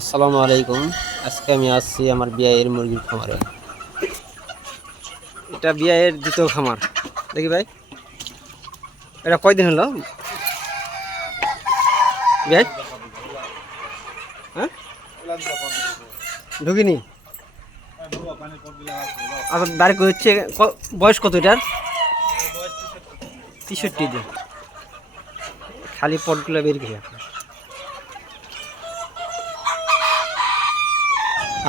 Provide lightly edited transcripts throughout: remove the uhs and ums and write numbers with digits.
আসসালামু আলাইকুম। আজকে আমি আসছি আমার বিয়ের মুরগির খামারে। এটা বিয়ের দ্বিতীয় খামার। দেখি ভাই, এটা কয়দিন হলো বিয়ে? হ্যাঁ, ঢুকিনি। আচ্ছা, বাড়ি হচ্ছে বয়স কত এটার? 63 দিন। খালি পটগুলো বের করে রাখো।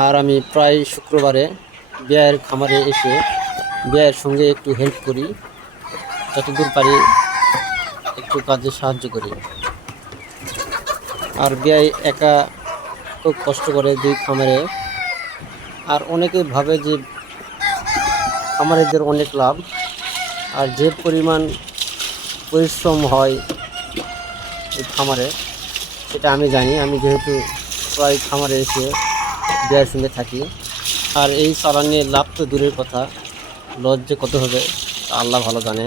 আর আমি প্রায় শুক্রবারে বিয়ের খামারে এসে বিয়ের সঙ্গে একটু হেল্প করি, যতদূর পারি একটু কাজে সাহায্য করি। আর বিয়ে একা খুব কষ্ট করে দুই খামারে। আর অনেকে ভাবে যে খামারিদের অনেক লাভ, আর যে পরিমাণ পরিশ্রম হয় এই খামারে সেটা আমি জানি। আমি যেহেতু প্রায় খামারে এসে বিয়ের সঙ্গে থাকি। আর এই চালান নিয়ে লাভ তো দূরের কথা, লস যে কত হবে তা আল্লাহ ভালো জানে।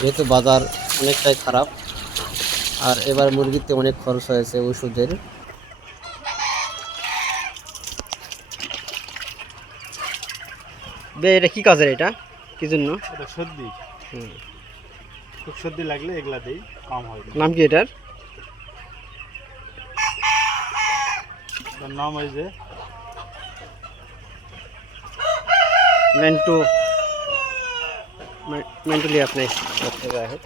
যেহেতু বাজার অনেকটাই খারাপ, আর এবার মুরগিতে অনেক খরচ হয়েছে ওষুধের। এটা কি কাজের? এটা কি জন্য? এটা সর্দি। খুব সর্দি লাগলে এগুলা দেই, কম হয়। নাম কি এটার? তার নাম ওই যে মেন্টু। মেন্টুলি আপনি করতে পারেন।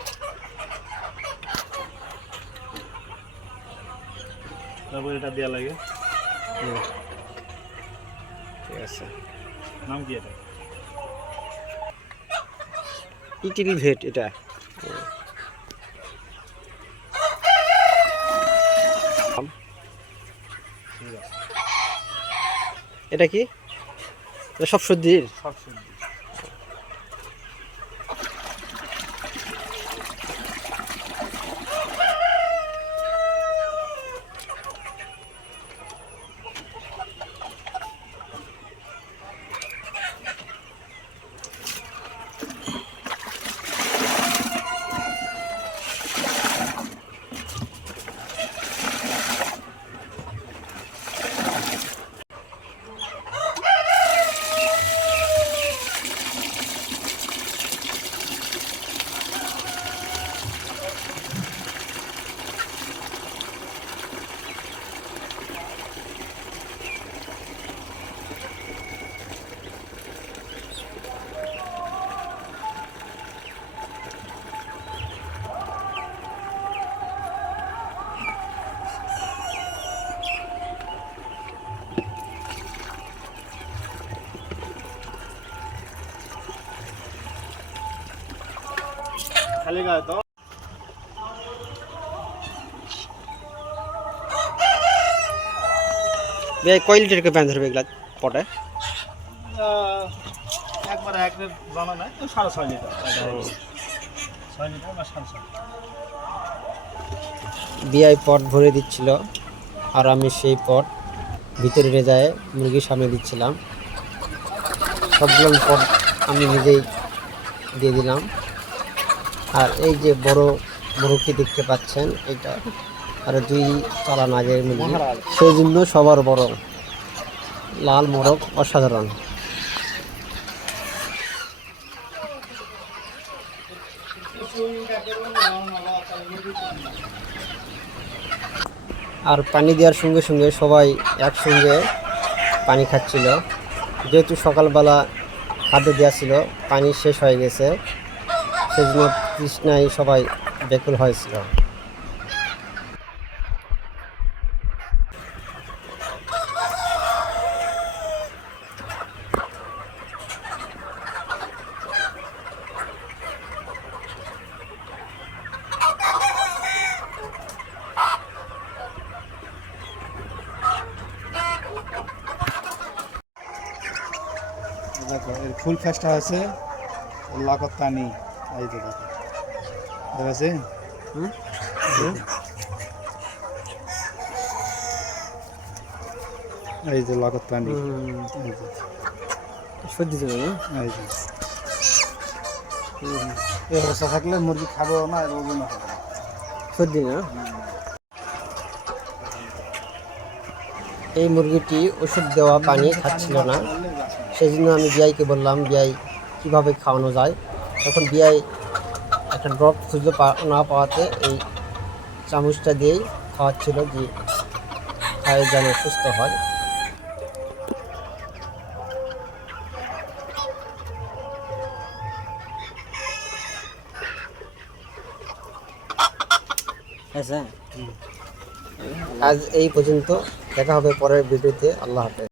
তারপর এটা দেওয়া লাগে। ঠিক আছে। নাম কি এটা? ইটিল ভেট এটা। এটা কি? এটা সব সর্দির? সব সর্দি। খালি গায়ে তো কয় লিটার কে প্যান ধরবে এগুলা পটে? একবার এক জানা নাই তো 6.5 লিটার। 6 লিটার বা 6.5। বিআই পট ভরে দিচ্ছিল, আর আমি সেই পট ভিতরে নিয়ে যায় মুরগির সামনে দিচ্ছিলাম। সবগুলো পট আমি নিজেই দিয়ে দিলাম। আর এই যে বড় মোরগটি দেখতে পাচ্ছেন, এটা আর 2 চালান আগের মুরগি, সেই জন্য সবার বড় লাল মোরগ অসাধারণ। আর পানি দেওয়ার সঙ্গে সঙ্গে সবাই একসঙ্গে পানি খাচ্ছিল। যেহেতু সকালবেলা খাদ্য দেওয়া ছিল, পানি শেষ হয়ে গেছে, সেজন্য তৃষ্ণায় সবাই ব্যাকুল হয়েছিল। দেখো এর ফুল ফেসটা আছে লাকতানি। এই যে দেখো, দেখা আছে। এই যে লাকতানি, এই যে সর্দি ছিল না? এই যে এই অবস্থা থাকলে মুরগি খাবেও না, এর ওজন হবে না। সর্দি না? এই মুরগিটি ওষুধ দেওয়া পানি খাচ্ছিল না, সেই জন্য আমি বিআইকে বললাম, বিআই কীভাবে খাওয়ানো যায়। তখন বিআই একটা ড্রপ খুঁজে না পাওয়াতে এই চামচটা দিয়েই খাওয়াচ্ছিল, যে খায় যেন সুস্থ হয়। আজ এই পর্যন্ত, দেখা হবে পরের ভিডিওতে। আল্লাহ হাফেজ।